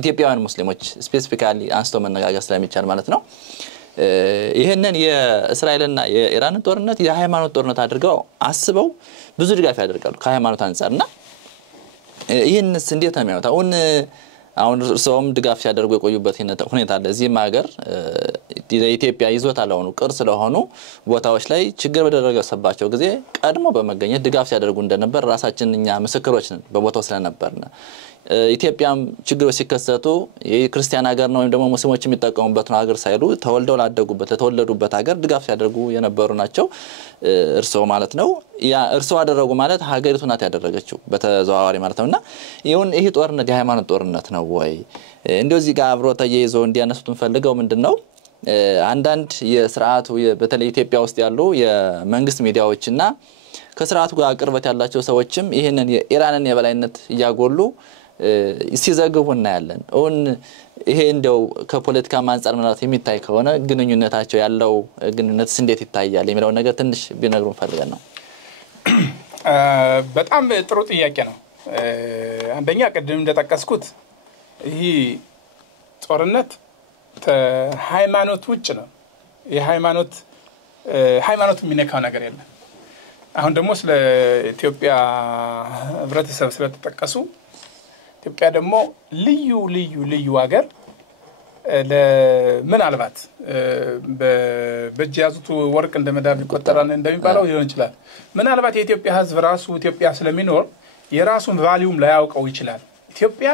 ኢትዮጵያውያን ሙስሊሞች ስፔሲፊካሊ አንስቶ መነጋገር ስለሚቻል ማለት ነው ይሄንን የእስራኤልና የኢራንን ጦርነት የሃይማኖት ጦርነት አድርገው አስበው ብዙ ድጋፍ ያደርጋሉ ከሃይማኖት አንፃርና ይሄንስ እንዴት ነው የሚያዩት አሁን እርሶም ድጋፍ ሲያደርጉ የቆዩበት ሁኔታ አለ እዚህም ሀገር ኢትዮጵያ ይዞታል አሁን ቅርስ ስለሆኑ ቦታዎች ላይ ችግር በደረሰባቸው ጊዜ ቀድሞ በመገኘት ድጋፍ ሲያደርጉ እንደነበር ራሳችን እኛ ምስክሮች ነን በቦታው ስለነበርና ኢትዮጵያም ችግሮች ሲከሰቱ የክርስቲያን ሀገር ነው ወይም ደግሞ ሙስሊሞች የሚጠቀሙበት ነው ሀገር ሳይሉ ተወልደው ላደጉበት ተወለዱበት ሀገር ድጋፍ ሲያደርጉ የነበሩ ናቸው እርሶ ማለት ነው ያ እርሶ አደረጉ ማለት ሀገሪቱ ናት ያደረገችው በተዘዋዋሪ ማለት ነውና ይሄ ጦርነት የሃይማኖት ጦርነት ነው ወይ እንደዚህ ጋር አብሮ ተያይዞ እንዲያነሱትን ፈልገው ምንድነው አንዳንድ የሥርዓቱ በተለይ ኢትዮጵያ ውስጥ ያሉ የመንግስት ሚዲያዎችና ከሥርዓቱ ጋር ቅርበት ያላቸው ሰዎችም ይሄንን የኢራንን የበላይነት ያጎሉ ሲዘግቡና ያለን ይሄ እንደው ከፖለቲካ ማንጻር ምናልባት የሚታይ ከሆነ ግንኙነታቸው ያለው ግንኙነትስ እንዴት ይታያል የሚለው ነገር ትንሽ ቢነግሩን ፈልገን ነው በጣም ጥሩ ጥያቄ ነው አንደኛ ቀደም እንደተጠቀስኩት ይሄ ጦርነት ሃይማኖት ውጭ ነው የሃይማኖት የሚነካው ነገር የለም አሁን ደግሞ ስለ ኢትዮጵያ ህብረተሰብ ስለተጠቀሱ ኢትዮጵያ ደግሞ ልዩ ሀገር ለምናልባት በጃዙቱ ወርቅ እንደመዳብ ይቆጠራል እንደሚባለው ይሆን ይችላል ምናልባት የኢትዮጵያ ህዝብ ራሱ ኢትዮጵያ ስለሚኖር የራሱን ቫልዩም ላያውቀው ይችላል ኢትዮጵያ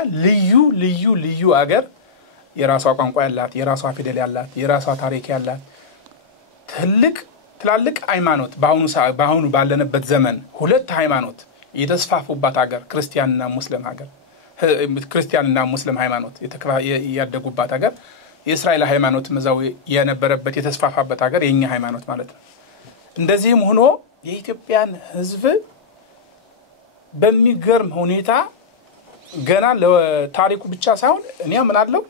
ልዩ ሀገር የራሷ ቋንቋ ያላት የራሷ ፊደል ያላት የራሷ ታሪክ ያላት ትላልቅ ሃይማኖት በአሁኑ ባለንበት ዘመን ሁለት ሃይማኖት የተስፋፉባት ሀገር ክርስቲያንና ሙስሊም ሃይማኖት ያደጉባት ሀገር የእስራኤል ሃይማኖት መዛው የነበረበት የተስፋፋበት ሀገር የኛ ሃይማኖት ማለት ነው እንደዚህም ሆኖ የኢትዮጵያን ህዝብ በሚገርም ሁኔታ ገና ለታሪኩ ብቻ ሳይሆን እኔ አምናለሁ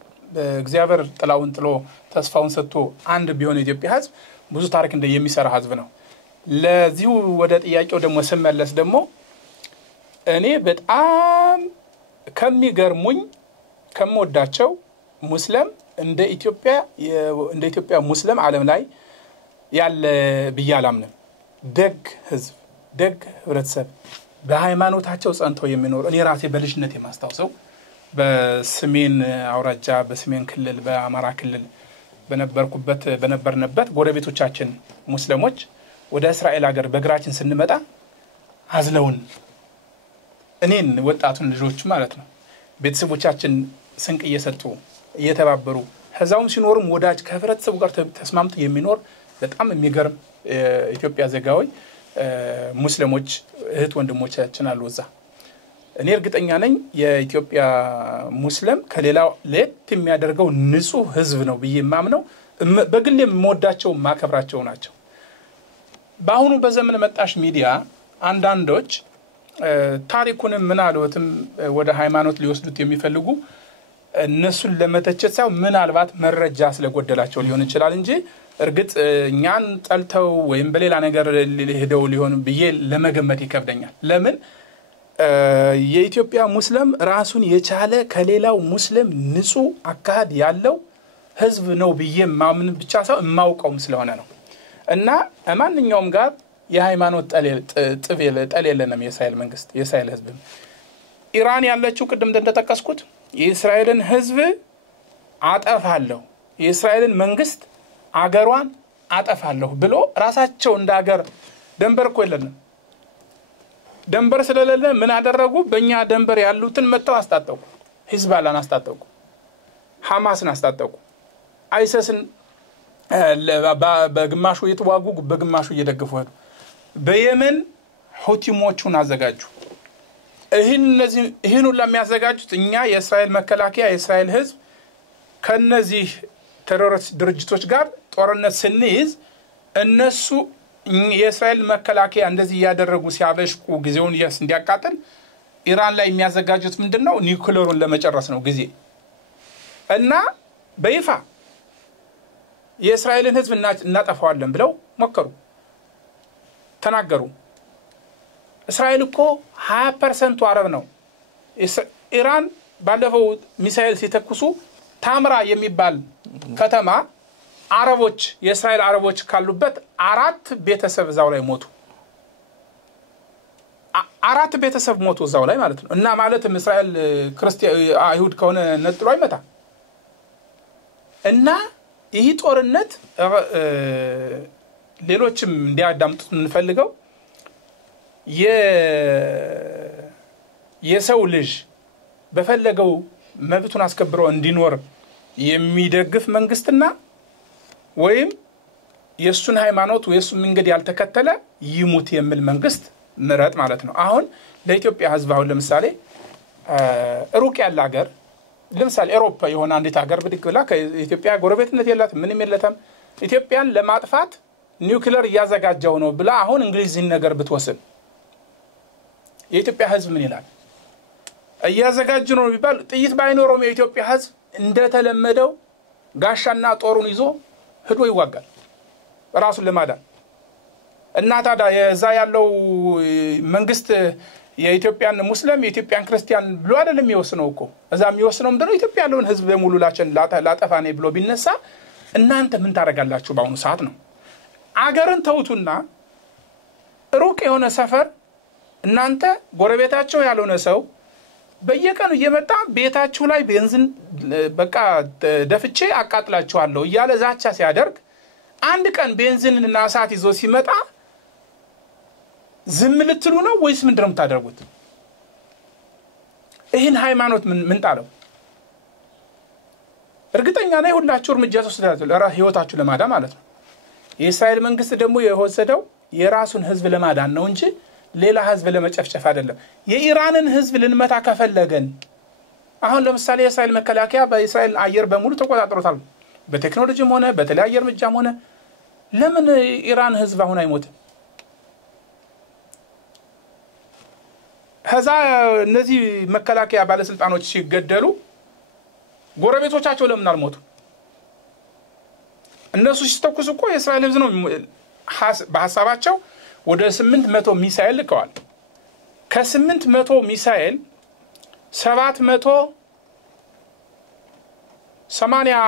እግዚአብሔር ጥላውን ጥሎ ተስፋውን ሰጥቶ አንድ ቢሆን የኢትዮጵያ ህዝብ ብዙ ታሪክ እንደሚሰራ ህዝብ ነው ለዚሁ ወደ ጥያቄው ደግሞ ስመለስ ደግሞ እኔ በጣም ከሚገርሙኝ ከመወዳቸው ሙስሊም እንደ ኢትዮጵያ ሙስሊም ዓለም ላይ ያለ በያላምነም ደግ ህዝብ ደግ ህብረተሰብ በሃይማኖታቸው ጸንተው የሚኖር እኔ ራሴ በልጅነት የማስታውሰው በሰሜን አውራጃ በሰሜን ክልል በአማራ ክልል በነበርንበት ጎረቤቶቻችን ሙስሊሞች ወደ እስራኤል ሀገር በእግራችን ስንመጣ አዝለውን እኔን ወጣቱን ልጆች ማለት ነው ቤተሰቦቻችን ስንቅ እየሰጡ እየተባበሩ ህዛውን ሲኖርም ወዳጅ ከህብረተሰቡ ጋር ተስማምቶ የሚኖር በጣም የሚገርም ኢትዮጵያ ዘጋዊ ሙስሊሞች እህት ወንድሞቻችን አሉዛ እኔ እርግጠኛ ነኝ የኢትዮጵያ ሙስሊም ከሌላው ለየት የሚያደርገው ንጹህ ህዝብ ነው ብዬ ማምነው በግል የምወዳቸው ማከብራቸው ናቸው በአሁኑ በዘመን መጣሽ ሚዲያ አንዳንዶች ታሪኩንም ምናልባትም ወደ ሃይማኖት ሊወስዱት የሚፈልጉ እነሱን ለመተቸት ሳይሆን ምናልባት መረጃ ስለጎደላቸው ሊሆን ይችላል እንጂ እርግጥ እኛን ጠልተው ወይም በሌላ ነገር ሄደው ሊሆን ብዬ ለመገመት ይከብደኛል ለምን የኢትዮጵያ ሙስሊም ራሱን የቻለ ከሌላው ሙስሊም ንጹህ አካድ ያለው ህዝብ ነው ብዬ ማምን ብቻ ሳይሆን ማውቀውም ስለሆነ ነው እና ማንኛውም ጋር የሃይማኖት ጠለየለንም የእስራኤል መንግስት የእስራኤል ህዝብ ኢራን ያለችው ቅድም እንደተጠቀስኩት የእስራኤልን ህዝብ አጠፋለሁ የእስራኤልን መንግስት አገሯን አጠፋለሁ ብሎ ራሳቸው እንደ ሀገር ደንበር ቆይለንም ደንበር ስለሌለ ምን አደረጉ በእኛ ደንበር ያሉትን መተው አስታጠቁ ሂዝባላን አስታጠቁ ሐማስን አስታጠቁ አይሰስን በግማሹ እየተዋጉ በግማሹ እየደገፉ ሄዱ በየመን ሁቲሞቹን አዘጋጁ ይህን ሁሉ የሚያዘጋጁት እኛ የእስራኤል መከላከያ የእስራኤል ህዝብ ከነዚህ ቴሮሪስት ድርጅቶች ጋር ጦርነት ስንይዝ እነሱ የእስራኤል መከላከያ እንደዚህ ያደረጉ ሲያበሽቁ ጊዜውን እንዲያቃጥል ኢራን ላይ የሚያዘጋጁት ምንድነው ኒውክሌሩን ለመጨረስ ነው ጊዜ እና በይፋ የእስራኤልን ህዝብ እናጠፋዋለን ብለው መከሩ ተናገሩ እስራኤል እኮ 20% አረብ ነው ኢራን ባለፈው ሚሳኤል ሲተኩሱ ታምራ የሚባል ከተማ አረቦች የእስራኤል አረቦች ካሉበት 4 ቤተሰብ ዛው ላይ ሞቱ 4 ቤተሰብ ሞቱ ዛው ላይ ማለት ነው እና ማለትም እስራኤል ክርስቲያን አይሁድ ከሆነ ነጥሎ አይመታ እና ይህ ጦርነት ሌሎችም እንዲያዳምጡት እንፈልገው የሰው ልጅ በፈለገው መብቱን አስከብሮ እንዲኖር የሚደግፍ መንግስትና ወይም የሱን ሃይማኖት ወይሱን መንገድ ያልተከተለ ይሙት የሚል መንግስት ምረጥ ማለት ነው አሁን ለኢትዮጵያ ህዝብ አሁን ለምሳሌ ሩቅ ያለ ሀገር ለምሳሌ አውሮፓ የሆነ አንዲት ሀገር ብድግላ ከኢትዮጵያ ጎረቤትነት የላት ምንም የለታም ኢትዮጵያን ለማጥፋት ኒውክሌር ያዘጋጀው ነው ብላ አሁን እንግሊዝን ነገር ብትወስን የኢትዮጵያ ህዝብ ምን ይላል እያዘጋጁ ነው ቢባል ጥይት ባይኖርም የኢትዮጵያ ህዝብ እንደተለመደው ጋሻና ጦሩን ይዞ ሄዶ ይዋጋል ራሱን ለማዳን እና ታዲያ የዛ ያለው መንግስት የኢትዮጵያን ሙስሊም የኢትዮጵያን ክርስቲያን ብሎ አይደለም የሚወስነው እኮ እዛ የሚወስነው ምንድነው ኢትዮጵያ ያለውን ህዝብ በሙሉ ላጠፋኔ ብሎ ቢነሳ እናንተ ምን ታረጋላችሁ ባሁኑ ሰዓት ነው አገርን ተውቱና ሩቅ የሆነ ሰፈር እናንተ ጎረቤታቸው ያልሆነ ሰው በየቀኑ እየመጣ ቤታችሁ ላይ ቤንዚን በቃ ደፍቼ አቃጥላችኋለሁ እያለ ዛቻ ሲያደርግ አንድ ቀን ቤንዚንና እሳት ይዞ ሲመጣ ዝም ልትሉ ነው ወይስ ምንድነው የምታደርጉት ይህን ሃይማኖት ምን ጣለው እርግጠኛ ነኝ ሁላችሁ እርምጃ ተወስዳችሁ ህይወታችሁ ለማዳን ማለት ነው የእስራኤል መንግስት ደግሞ የወሰደው የራሱን ህዝብ ለማዳን ነው እንጂ ሌላ ህዝብ ለመጨፍጨፍ አይደለም የኢራንን ህዝብ ልንመታ ከፈለገን አሁን ለምሳሌ የእስራኤል መከላከያ በእስራኤል አየር በሙሉ ተቆጣጥሮታል በቴክኖሎጂም ሆነ በተለያየ እርምጃም ሆነ ለምን ኢራን ህዝብ አሁን አይሞትም هذا እነዚህ መከላከያ ባለስልጣኖች ሲገደሉ ጎረቤቶቻቸው ለምን አልሞቱ እነሱ ሲተኩሱ እኮ የእስራኤል ህዝብ ነው በሐሳባቸው ወደ 800 ሚሳኤል ልከዋል ከ800 ሚሳኤል 780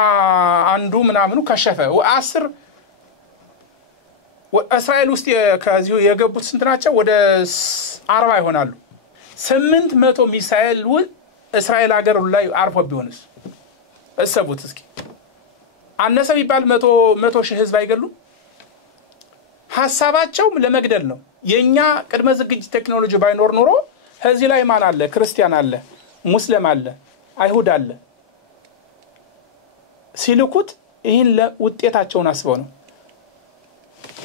አንዱ ምናምኑ ከሸፈ 10 እስራኤል ውስጥ ከዚሁ የገቡት ስንት ናቸው ወደ 40 ይሆናሉ 800 ሚሳኤል እስራኤል ሀገር ላይ አርፎ ቢሆንስ እሰቡት እስኪ አነሰ ቢባል 100 ሺህ ህዝብ አይገሉ ሐሳባቸው ለመግደል ነው የኛ ቅድመ ዝግጅት ቴክኖሎጂ ባይኖር ኑሮ እዚህ ላይ ማን አለ ክርስቲያን አለ ሙስሊም አለ አይሁድ አለ ሲልኩት ይሄን ለውጤታቸውን አስበው ነው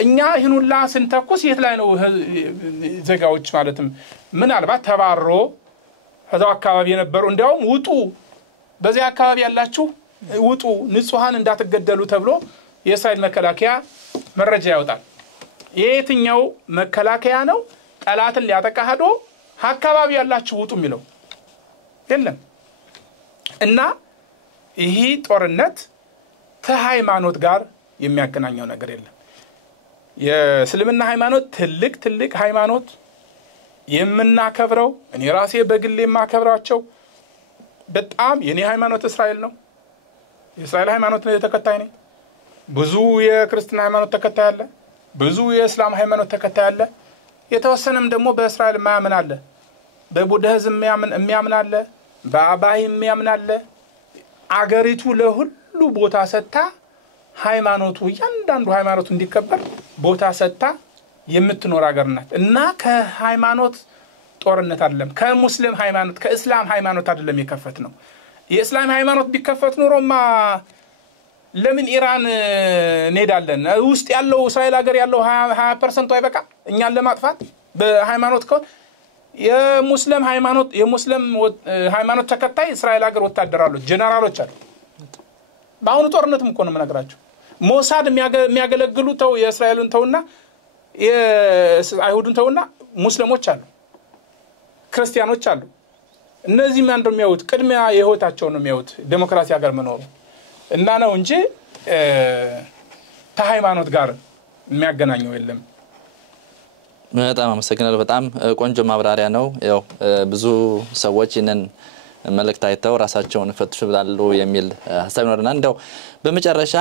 እኛ ይሄን ሁላ ስንተኩስ የት ላይ ነው ዘጋዎች ማለትም ምን አልባት ተባሮ ከዛው አካባቢ የነበሩ እንዲያውም ውጡ በዚህ አካባቢ ያላችሁ ውጡ ንጹሃን እንዳትገደሉ ተብሎ የእስራኤል መከላከያ መረጃ ያወጣል የትኛው መከላከያ ነው ጠላትን ሊያጠቃ ሄዶ አካባቢ ያላችሁ ውጡ የሚለው የለም እና ይሄ ጦርነት ከሃይማኖት ጋር የሚያገናኘው ነገር የለም የእስልምና ሃይማኖት ትልቅ ሃይማኖት የምናከብረው እኔ ራሴ በግሌ ማከብራቸው በጣም የኔ ሃይማኖት እስራኤል ነው የእስራኤል ሃይማኖት ነው ተከታይ ነኝ ብዙ የክርስቲያን ሃይማኖት ተከታይ አለ ብዙ የእስላም ሃይማኖት ተከታይ አለ የተወሰነም ደግሞ በእስራኤል ማያምን አለ በቡድሂዝም የሚያምን አለ በአባይም የሚያምን አለ አገሪቱ ለሁሉ ቦታ ሰጣ ሃይማኖቱ ያንዳንዱ ሃይማኖቱ እንዲከበር ቦታ ሰጣ የምትኖር ሀገር ናት እና ከሃይማኖት ጦርነት አይደለም ከሙስሊም ሃይማኖት ከእስላም ሃይማኖት አይደለም የከፈት ነው የእስላም ሃይማኖት ቢከፈት ኖሮማ ለምን ኢራን እንሄዳለን ውስጥ ያለው እስራኤል ሀገር ያለው 20% አይበቃ እኛን ለማጥፋት በሃይማኖት ከሆነ የሙስሊም ሃይማኖት ተከታይ እስራኤል ሀገር ወታደራሎች ጀነራሎች አሉ በአሁኑ ጦርነትም እኮ ነው መነግራችሁ ሞሳድ የሚያገለግሉ ተው የእስራኤልን ተውና የአይሁድን ተውና ሙስሊሞች አሉ ክርስቲያኖች አሉ እነዚህ ማን እንደሚያዩት ቅድሚያ የህይወታቸው ነው የሚያዩት ዲሞክራሲ ሀገር መኖሩ እና ነው እንጂ ከሃይማኖት ጋር የሚያገናኘው የለም በጣም አመሰግናለሁ በጣም ቆንጆ ማብራሪያ ነው ያው ብዙ ሰዎች እነን መልእክት አይተው ራሳቸውን ፈትሹ ብላሉ የሚል ሐሳብ ይኖርና እንደው በመጨረሻ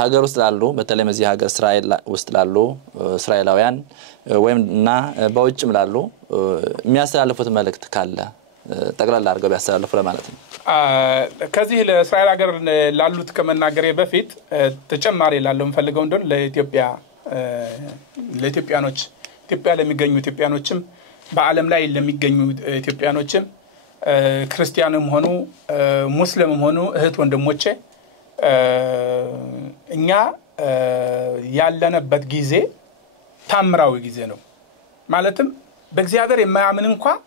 ሀገር ውስጥ ላሉ በተለይ እዚህ ሀገር እስራኤል ውስጥ ላሉ እስራኤላውያን ወይምና በውጭም ላሉ የሚያስተላልፉት መልእክት ካለ ጠቅላላ አድርገው ቢያስተላልፉ ለማለት ነው ከዚህ ለእስራኤል ሀገር ላሉት ከመናገሬ በፊት ተጨማሪ ላለው ፈልገው እንደሆነ ለኢትዮጵያኖች ኢትዮጵያ ለሚገኙ ኢትዮጵያኖችም በአለም ላይ ለሚገኙ ኢትዮጵያኖችም ክርስቲያንም ሆኑ ሙስሊምም ሆኑ እህት ወንድሞቼ እኛ ያለነበት ጊዜ ታምራዊ ጊዜ ነው ማለትም በእግዚአብሔር የማያምን እንኳን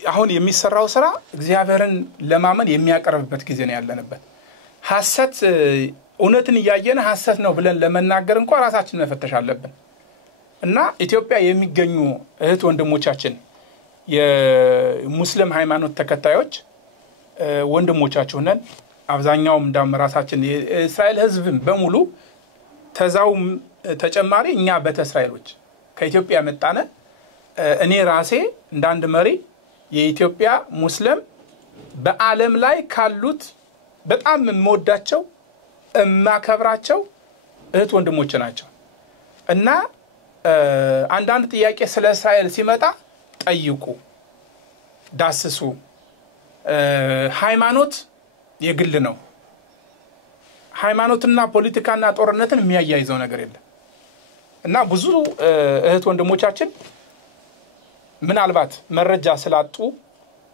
አሁን የሚሰራው ስራ እግዚአብሔርን ለማመን የሚያቀርብበት ጊዜ ነው ያለንበት ሐሰት እውነትን ያያየነ ሐሰት ነው ብለን ለመናገር እንኳን ራሳችንን መፈተሽ አለብን እና ኢትዮጵያ የሚገኙ እህት ወንድሞቻችን የሙስሊም ሃይማኖት ተከታዮች ወንድሞቻችን ነን አብዛኛው እንዳም ራሳችን የእስራኤል ህዝብን በሙሉ ተዛውም ተጨማሪ እኛ በተእስራኤሎች ከኢትዮጵያ መጣነ እኔ ራሴ እንዳንድ መሪ የኢትዮጵያ ሙስሊም በአለም ላይ ካሉት በጣም የምወዳቸው እማከብራቸው እህት ወንድሞች ናቸው እና አንዳንድ ጥያቄ ስለ እስራኤል ሲመጣ ጠይቁ ዳስሱ ሃይማኖት የግል ነው ሃይማኖትና ፖለቲካና ጦርነትን የሚያያይዘው ነገር የለም እና ብዙ እህት ወንድሞቻችን ምናልባት መረጃ ስላጡ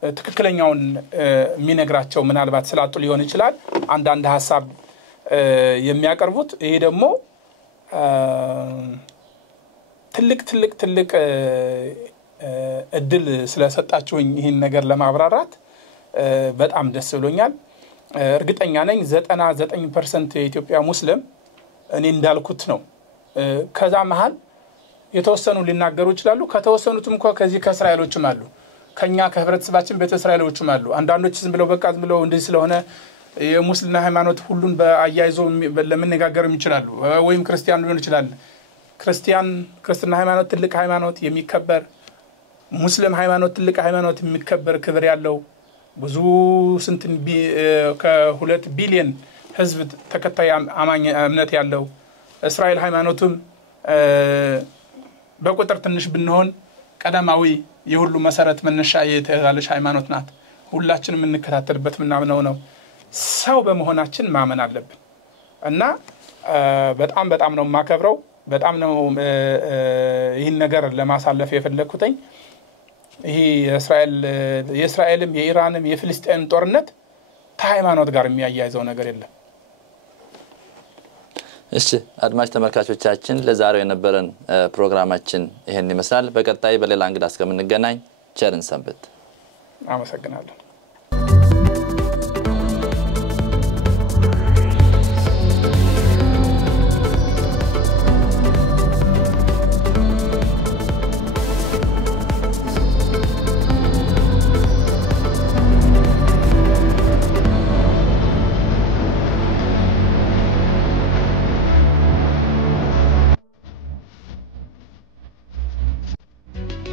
ትክክለኛውን የሚነግራቸው ምናልባት ስላጡ ሊሆን ይችላል አንዳንድ ሐሳብ የሚያቀርቡት ይሄ ደግሞ ትልቅ እድል ስለሰጣችሁኝ ይሄን ነገር ለማብራራት በጣም ደስ ብሎኛል እርግጠኛ ነኝ 99% የኢትዮጵያ ሙስሊም እኔ እንዳልኩት ነው ከዛ መሃል የተወሰኑ ሊናገሩ ይችላሉ ከተወሰኑትም እንኳን ከዚህ ከእስራኤሎችም አሉ ከኛ ከህብረተሰባችን በተእስራኤሎችም አሉ አንዳንዶች ዝም ብለው በቃ ዝም ብለው እንደዚህ ስለሆነ የሙስሊም ሃይማኖት ሁሉን በአያይዞ ለመነጋገር ይችላሉ ወይም ክርስቲያን ሊሆን ይችላል ክርስትና ሃይማኖት ትልቅ ሃይማኖት የሚከበር ሙስሊም ሃይማኖት ትልቅ ሃይማኖት የሚከበር ክብር ያለው ብዙ ስንት ከ2 ቢሊዮን ህዝብ ተከታይ አማኝ እምነት ያለው እስራኤል ሃይማኖቱም በቁጥር ትንሽ ብንሆን ቀደማዊ የሁሉ መሰረት መነሻ የተያለሽ ሃይማኖት ናት ሁላችንም እንከታተልበት ምናምነው ነው ሰው በመሆናችን ማመን አለብን እና በጣም ነው ማከብረው በጣም ነው ይሄን ነገር ለማሳለፍ የፈለኩትኝ ይሄ የእስራኤልም የኢራንም የፍልስጤም ጦርነት ከሃይማኖት ጋር የሚያያይዘው ነገር የለም እሺ አድማጭ ተመልካቾቻችን ለዛሬው የነበረን ፕሮግራማችን ይሄን ይመስላል በቀጣይ በሌላ እንግዳ እስከምንገናኝ ቸርን ሰንብት አመሰግናለሁ